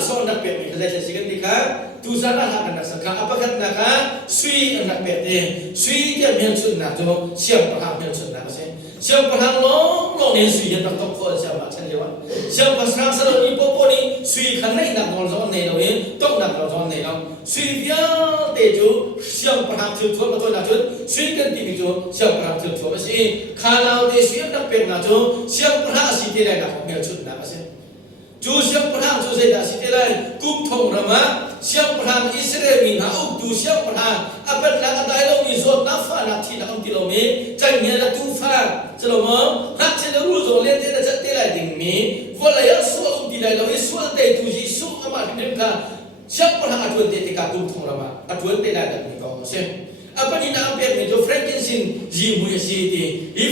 so nak pet ni kalau saya ganti kan tu sana hak nak sakha apa kan nak sui nak pet ni sui dia mian sun nak tu siang perang mian sun nak saya siang perang long ni sui yang tak tahu siapa macam dia siang perang selalu ibu pun ni sui kan ni nak orang zaman ni ni tok nak orang zaman ni sui dia tu siang perang tu betul nak tu sui ganti tu siang perang tu mesti kalau dia sui nak pet nak tu siang perang si dia nak mian sun nak sayaจูเสียงประธานจูเสดาสิเตลัยกุมทงระมาเสียงประธานอิสราเอลมีนาอุกดูเสียงประธานอัปเปนักได้เรามีโซนนับฟ้านับที่นับที่เรามีใจเงี้ยละตูฟ้าจะเรามั้งรักเชลรู้โซเล่นเตลัยจะเตลัยดิ่งมีวันละยังส่วนอุดีได้เราส่วนเตตูจีสุ่มอามาเป็นกันเสียงประธานอัจฉริยะที่กุมทงระมาอัจฉริยะเตลัยแบบนี้ก็เช่นapa ni nak ambil ni jo frankincense jimu yasi ti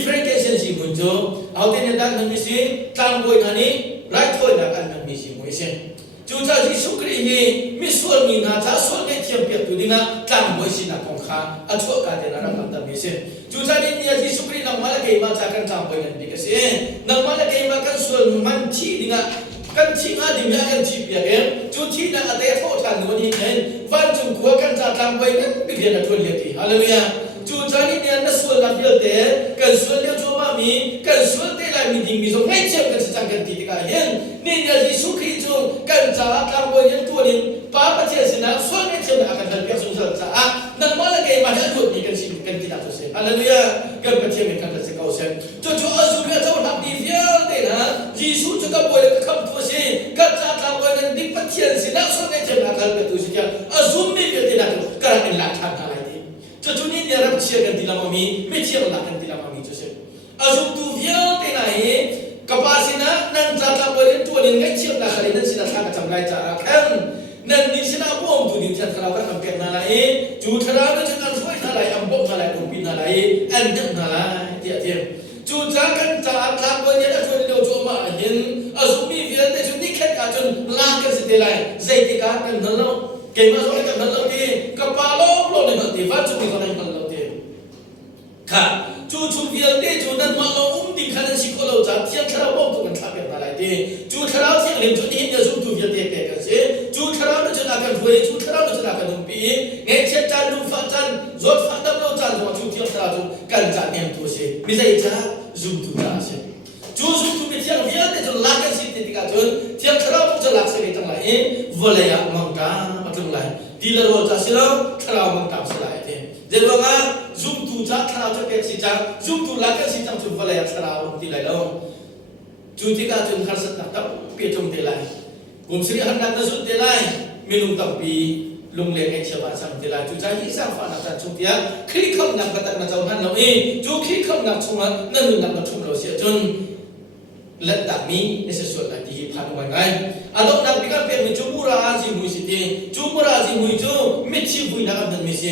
frankincense jimu jo aute ni dan misi tangoi nani right thoi nak an misi mo isen ju cha Yesu Christ ni misol ni na cha sol ke thiam pia tu dina tangoi sin na kong kha acho ka de na ram tam isen ju cha ni Yesu Christ na mala ke ma cha kan tangoi nan bi ka se na mala ke ma kan sol man chi dina kan chi nga di nya kan chi pia ke chu chi na ate tho than no ni ken van chung kwa kan cha tam bai kan bi ke na thon le ti hallelujah chu cha ni ne na sul na bil te kan sul le chu ma mi kan sul te la mi ding mi so ngai che kan cha kan ti ka yen ni ya Yesu Christ chu kan cha tam bai yen tu ni pa pa che sin na sul ne che na kan dal pia sung sa cha na ma la ke ma ha thot ni kan si kan ti da so se hallelujah kan pa che me kan se ka o se chu chu azu ke cha na ti fiel te na Yesu chu ka boi le ka kham tu se ka cha tam bai yen di pa che sin na sul ne che na kan pe tu se kya azum ni pe te na ka ra la tha ka laiจะจุนี่เนี่ยรับเชื่อกันทีละมามีไม่เชื่อหลักกันทีละมามีจะเชื่ออาจุตูเวียนที่ไหนกับภาษินะนั่นจะทำบริตัวนี้ไม่เชื่อหลักอะไรนั่นสินะทางจำไรจะแค่นั่นนี่สินะพวกตัวนี้จะทะเลาะกันทำเป็นอะไรจูทะเลาะกันจะกันช่วยอะไรอันบกอะไรตรงปีนอะไรอันนึกอะไรเดี๋ยวเดี๋ยวจูจากกันจะทำบริเนี่ยช่วยเราจูมาเห็นอาจุมีเวียนแต่จุนี่แค่การจนลากกันสิเท่าไรใจติการกันนั่นแล้วเก่งมาสอนกันนั่นแล้วที่กับปาโลโลนี่มันที่วัดจุมีคนนั้นนั่นแล้วที่ค่ะจูชูเวียนที่จูนั้นมาลงดิขันสิโคเราจะเที่ยงคราวบอกตัวกันทับเป็นอะไรที่จูคราวเที่ยงเล่มจุนี่เนี่ยจูตูเวียนที่เป็นกันสิจูคราวนั่นจะนักกันรวยจูคราวนั่นจะนักกันนุ่มปีเงี้ยเช็ดจานนุ่มฟันจานรถฟันดับเราจานจูเที่ยงคราวจูกันจานเนี่ยตัวสิไม่ใช่จ้าจูตูจ้าสิจูตูเป็นเที่ยงเวียนที่จูลักกันสิที่ติกาจูเที่ยงคราวจูลักสิทั้งหลายวอลเลยมังกาทั้งหลายดีละโรจ้าสิเราคราวมังกาสิหลายที่เดี๋ยวว่าจุ่มตูจ้าคราวจะเป็นสิจ้าจุ่มตูลักกันสิจังจุ่มวอลเลยคราวที่ไหนเราจุดที่การจุ่มขัดสัตว์ตับเปียจุ่มเตลัยกลุ่มสิริหันนักสุดเตลัยมีลุงตับปีลุงเลี้ยงไอเชวาสังเตลัยจุดใจยิ่งสร้างฝันนักจุ่มเตียคลิกเข้านักกระตักนักเจ้าหันเราเองจุดคลิกเข้านักชงนั่นลุงนักชงเราเสียจนและดักมีในส่วนไหนที่ผ่านมาไงอาดอกนักพิการเป็นมิจูบุราอาจิมุยสิเตจูบุราอาจิมุยจูมิชิบุยนักดันมิเซ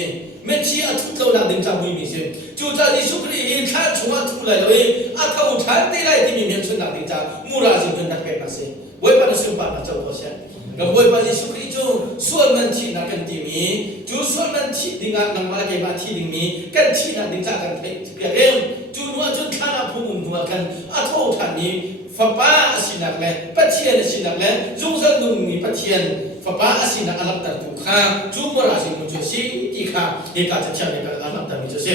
มิชิอัตุเรานักดึงจามุยมิเซจูจ่าดิสุครีเองข้าชงอัตุเลยเลยอาเขาทันได้ไรที่มีเมียนชนนักดึงจามูราอาจิมุยนักเป็นมาเซไว้ปานสุภาพนักเจ้าพ่อเชนกับไว้ปานดิสุครีจูส่วนมันที่นักกันที่มีจูส่วนมันที่ดึงนักมาเก็บมาที่ดึงมีกันที่นักดึงจากันเพียงเองจูนัวจนข้านับผู้มุ่งนัวกันอาเขาทันนี้ฟ้าป้าสินักเล่ปัจเจียนสินักเล่จุงสันนุ่มมีปัจเจียนฟ้าป้าสินักอาลับตัดตุข้าจุงมราสิมุจสิที่ข้าเอกาจะเชื่อเอกาอาลับตัดมิจเส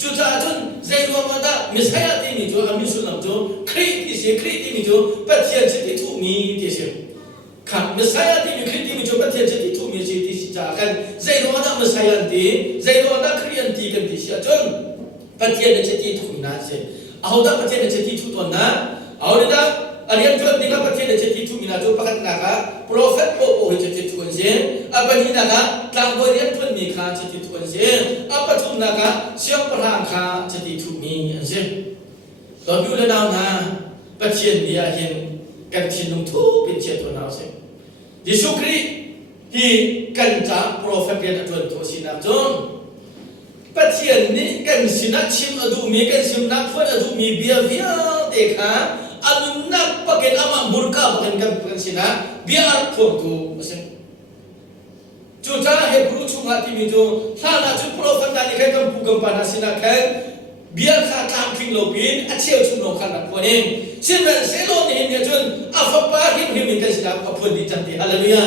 จุจ้าจุนใจรวมมาได้มิสายที่มิจูอามิสุนัมจูคริติเสคริติมิจูปัจเจียนสิที่ทุมีที่เสข้ามิสายที่มีคริติมิจูปัจเจียนสิที่ทุมีสิที่สิจ้ากันใจรวมมาได้มิสายที่ใจรวมมาได้คริยันที่กันที่เสียจุนปัจเจียนสิที่ทุมีน่าเสเอาได้ปัจเจียนสิที่ทุตัวน่ะเอาได้ Arian tuan di mana percaya jadi tu mina tu pakat naga prophet po jadi tuan sen apa ni naga tangguh Arian tuan mika jadi tuan sen apa tu naga siapa perang ka jadi tu mi sen lalu le daun na percaya dia hin kan cinung tu percaya tuan na sen Yesus Kristus hi kan ca prophet dia tuan tu sinak jom percaya ni kan sinak cim adu mi kan sinak tuan adu mi biar deka anu nak pakai nama murka pakai kan sina biar pun tu macam cuaca Hebrew cuma hati itu sana tu prophet tadi kan bukan panas sina kan เบียร์ขาตามคิงโลบินอาเชียวชุมโลขันนักคนเองเช่นนั้นเซโลนี่เนี่ยจนอาฟปาหิมกันสิครับอภุดิจันติฮาเลลูยา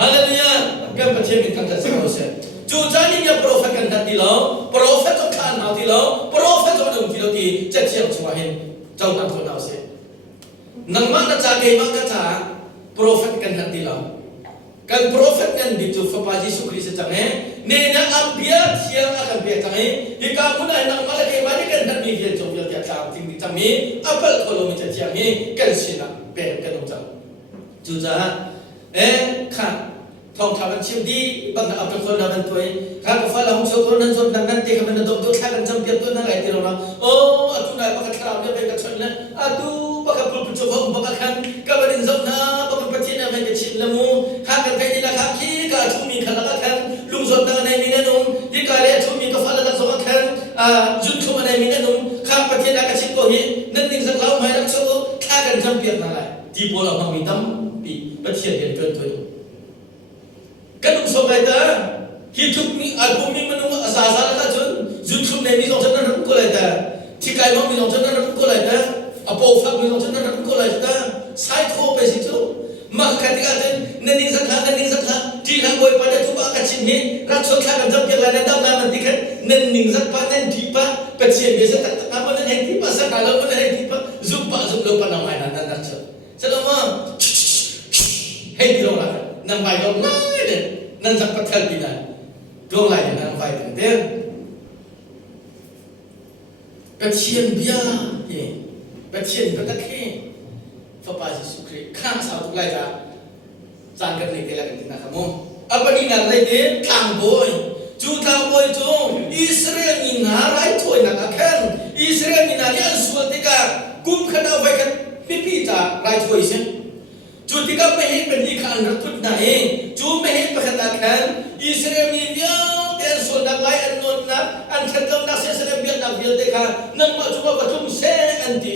ฮาเลลูยากันประเทศมีกันจะเสียเอาเสียจูจานี่เนี่ยโปรเฟตกันทันทีแล้วโปรเฟตต้องขานเอาทีแล้วโปรเฟตต้องดึงทีแล้วที่จะเชี่ยวชัวเห็นเจ้าตั้งคนเอาเสียนังมันจะจากเกมันก็จะโปรเฟตกันทันทีแล้วกันโปรเฟตนั้นดิจูฟปาจิสุคริสต์จังเองเนี่ยนะอัมเบียเชียงอัมเบียจังเองที่การมุ่งให้นังมันเกมันกันทันทีเดียวจบเดียวจะตามจริงที่จังมีอัปเปิลโคโลมิจะเที่ยงนี้กันสินะเป็นกันตรงจังจูจ้าข้าทองคำมันเชื่อมดีบางอัปเปิลโคโลมันตัวข้าก็ฟ้าเราหงส์โคโลนั้นส่วนนั้นที่เขามันดมตัวข้ากันจำเปียตัวนั่นอะไรที่เราเนาะโอ้อาตุนายบักขารเนี่ยเป็นกระชอนนะอาตุบักขปุ่นจุกของบักขันก็เป็นดินสมนะบักปะเทียนเป็นกระชินละมูข้ากันไปที่ละข้าขี้ก็ทุ่มมีขลังขันลุงส่วนนั้นในมีเนนุ่มที่การเลี้ยทุ่มมีก็ฟ้าละกันสมขันจุดทุ่มในมีเนนุ่มข้าปะเทียนกระชินก็เห็นนั่นดินสักแล้วไม่รักโซ่ข้ากันจำเปียนั่นแหละที่โบราณมันมีตั้มปีปะเทียนเดินเกินตัวกันลุงส่วนไปเด้อที่ทุกมีอาบุมีมันนุ่มอาสาสาละกันจนจุดทุ่มในมีสองชั้นนั้นก็เลยเด้อที่กายมันมีสองชั้นนั้นก็เลยเด้ออาโปฟักมีสองชั้นนั้นก็เลยเด้อไซโคไปสิทุมาขัดกันนั่นนิ่งสักขาที่ข้างบนประเดี๋ยวทุบอาชินนี้รักษาข้ากันจำเป็นอะไรดำน้ำมันที่กันนั่นนิ่งสักพักนั่นที่ปะเป็นเชียนเบสตักน้ำมันนั่นที่ปะสักการะมันนั่นที่ปะซุปปะซุปโลปะน้ำมันนั่นนั่นเชื่อเสร็จแล้วมาให้ดีลงละนั่นไปลงนั่นเลยนั่นสักพักเท่านี้นะลงอะไรนั่นไปถึงเด้อเป็นเชียนเบียร์เป็นเชียนเป็นตะเคียนพระบาทสุครีข้างสาวทุกไล่จ้าจานกันในเวลากันที่นะครับมั้งapa ni nak lagi tang boy juta boy tu Israel ni narai thoi nak akan Israel ni narian suat tika kum khana vai kan pipi ta rai thoi se chu tika mehe bani khan rakut na e chu mehe pakhata kan Israel ni dia der so nak lai an non na an khatam na se se bian na bian dekha nang ma chu ba thum se an ti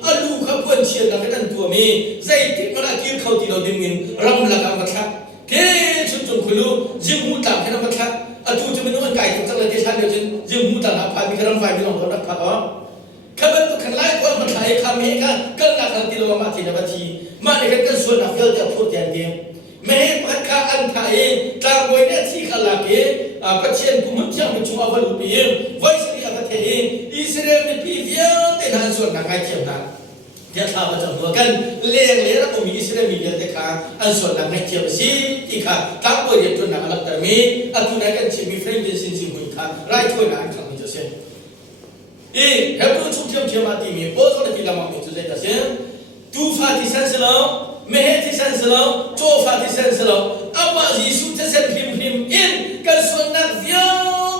alu kha pon chian na kan tu mi zai ti mara ki khau ti lo ding min ram la ka ma kha ke chun chun khulu jim hu ta khana ma kha atu chu min on kai tu la de sa le jin jim hu ta na pha mi kharam phai mi long na pha ko khaban tu khan lai kon ma thai kha me ka kan la kan ti lo ma ti na ba ti ma ne kan so na fel ta phut yan ge me pa kha an thai ta boi ne thi kha la ke pa chen ku mun chang chu a va lu pi vai si a va the Israel ni pi via te nan so na ngai chem na dia tha ba chang kan leng le ra ko mi Israel mi dia te kha an so na ngai chem si ti kha ta boi ye tu na la ta mi atu na kan chi mi frame de sin si mu kha rai thoi na an khang mi jo se Hebrew chu chem chem ma ti mi bo so na ti la ma mi chu se ta se tu fa ti san se lo me he ti san se lo cho fa ti san se lo amma Yesu te sen phim in kan so na via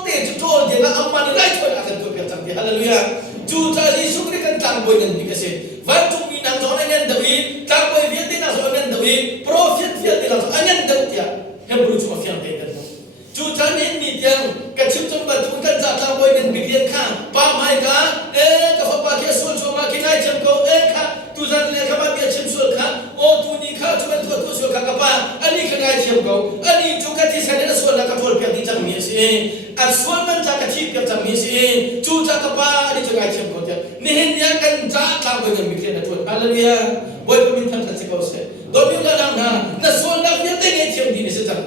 te chu to de na amma ni rai thoi na kan tu pe chang ti hallelujah chu ta Yesu ni kan tang boi nan ni ka se van tu mi nang zo na ngan dawi tang boi via ti na zo ngan dawi prophet via ti la zo angan daw tia Hebrew chu ma fiang te kan chu ta ni tiang ka chim chum ba tu kan za tang boi nan bi lian kha pa mai ka ka fa pa ke so so ma ki nai chem ko kha tu zan le ka ba ke chim so kha o tu ni kha tu ben tu so kha ka pa ani kha ngai chem ko ani chu ka ti sa ne so la ka thol pe ti chang mi si at so man cha ka thi pe chang mi si chu cha ka pa ani chu ngai chem ko te ni hin ya kan za tang boi nan bi lian na thol hallelujah boi ko min thang se ko se do mi la na so na pe te ngai chem di ni se chang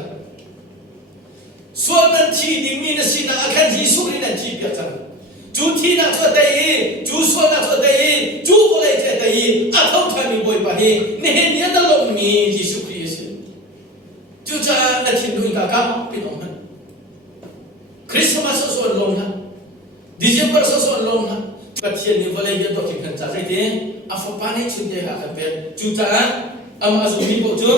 so nan thi ding mi na si na akan ji su ri na thi pe chang chú thi na cho đây chú so na cho đây chú vô lại cho đây à không thay mình bồi bà hi nên nhớ đó lòng mình Jesus Christ chú cha là thiên đuôi cả cao bị lòng ha Christmas so lòng ha December so lòng ha các thiên như vậy giờ tôi chỉ cần trả cái thế à phải bán hết chuyện đấy hả các bạn chú cha à dùng đi bộ chú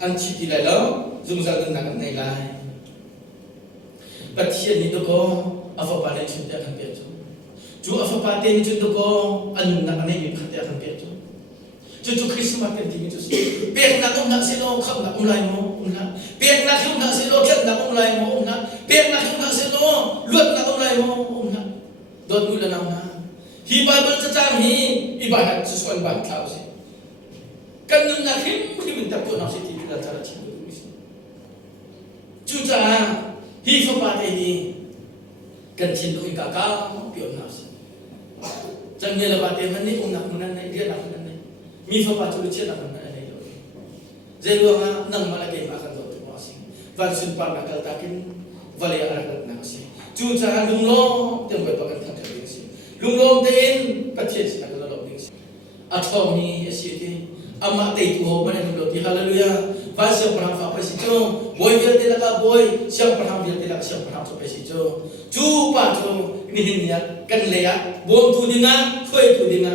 ăn chỉ thì lại đó dùng ra gần nặng này lại các thiên như tôi có apa pada cinta akan begitu. Ju apa pada ni cinta ko anu nak ane ni kata akan begitu. Ju Kristus makan tinggi tu. Biar nak nak selo kau nak mulai mo nak. Biar nak nak selo kau nak mulai mo nak. Biar nak selo luat nak mulai mo nak. Dot mula nak. Hi Bible cakap hi ibadat sesuatu bantau sih. Kan nak minta pun nak sih tidak cara cinta tu. Ju hi apa pada ni kan cinta ikak kau pion nas จังเยลบาเตมันนี่องนักมันนั่นเรียนนักมันนั่นมีฟ้าจุลเชนักมันนั่นเลยเจริญว่านั่งมาละเกมากันตัวตัวสิวันสุนปานักตากินวันเลียอารักนักสิจู่จ้าลุงล้อเต็มไปประกันทั้งเรื่องสิลุงล้อเต็มประเทศสินักละลบดิ้งสิอัฐมีเอสิทีอามาเตตุโฮมันนั่นลุงที่ฮาเลลูยาวันเสียงพระฟ้าไปสิโจบอยเดียร์เดลักบอยเสียงพระเดียร์เดลักเสียงพระไปสิโจจู่ป่าโจนี่เห็นเนี่ยกันเลยอะบวมตูดิงะช่วยตูดิงะ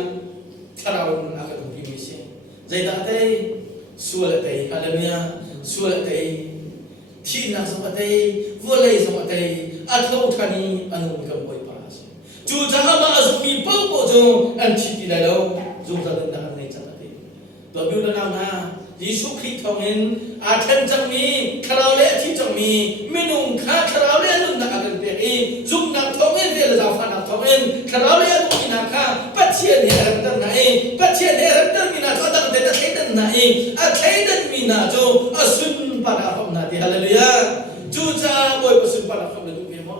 คาราวน์อาการตรงที่มีเสียใจดักเตยสวดเตยฮาเลลูยาสวดเตยที่นั่งสมาธิวัวเลยสมาธิอัตโตทันีอนุมิกบอยป่าสิจู่จ้ามาอาจุมีปั๊บโจอันที่ที่ได้แล้วจู่จ้าเดินทางในจังหวัดนี้ตัวบิวนานายิสุคริสต์ทองเงินอาเทนจังมีคาราวเลที่จังมีเมนุงข้าคาราวเลนุ่นนักกันเปียกจุงนักทองเงินเวลาจะฟันนักทองเงินคาราวเลนุ่นนักข้าปัจเจียนเนี่ยรักตั้งไหนปัจเจียนเนี่ยรักตั้งมีนาก็ตั้งแต่ใครตั้งไหนใครตั้งมีนาโจสุนปาราฟนาที่ฮาเลลูยาจู่จ้าบอยสุนปาราฟนาดูเบมอ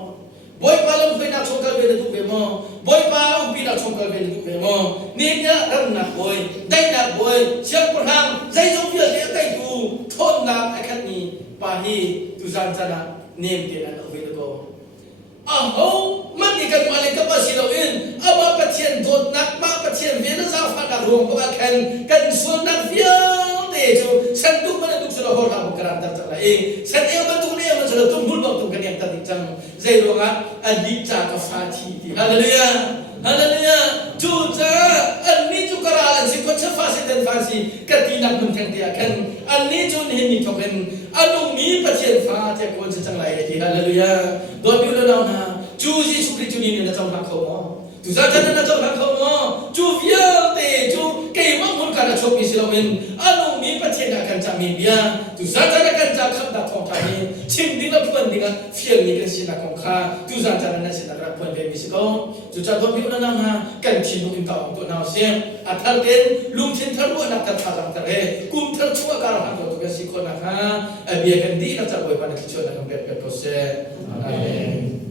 บอยปาลมเป็นนักชงกันเวลาดูเบมอบอยปาอุปีนักชงกันเวลาดูเบมอเนี่ยเนี่ยรักนักบอยได้นักบอยเชื่อพระหังใจจงเยื่อเลี้ยงได้ดูทนนักไอ้ขันนี้ปาฮีตุจันจันเนมเกนันเอาไว้แล้วก็มันนี่กันมาเลยกับว่าสิเราเองเอามาปะเทียนโดดนักมาปะเทียนเวียนซาฟันนักรวมกับกันส่วนนักเวียเตจูฉันทุกมันทุกสุดเราทำการตัดจังไรฉันเองมันทุกเนี่ยมันสุดตุ้มบุญบอกตุ้มกันเนี่ยตัดจังใจรู้งะอันนี้จากฟาทีฮาเลลูยาฮาเลลูยาจู่จ้าอันนี้จุกราอันสิคนเชื่อฟาสิเดินฟาสิกตินักนุ่งแข่งเดียกันอันนี้จุนเห็นนี่ทงกันอันนุ่งมีปะเทียนฟ้าเจ้าคนจะจังไรที่ฮาเลลูยาโดยบิวเรานะจู่ยิสุคริสต์นี่นะจังหวะเขาหมอจู่จ้าจันนะจังหวะเขาหมอจู่เวียเตจู่เกี่ยมันมุนกันชกมิสิเราเองอันนุ่งมีปะเทียนกันจะมีเบียจู่จ้าจันกันจะขับดักทองไทยชิมดิ้งละเพื่อนดิ้งเฟียนี่กันสินะของข้าจู่จ้าจันนั้นสินะรักเพื่อนเป็นมิสิเขาจู่จ้าโดยบิวเรานะกันชิมนุ่งต่อตัวน่าเสียอัฐเกนลุงชินทรุนักตัดทางตะเรกุมทรชัวการหันตัวกันสิคนนะคะเบียกันดีนะจะบ่อยปานที่ชวนนะเป็นตัวเสียอาเมน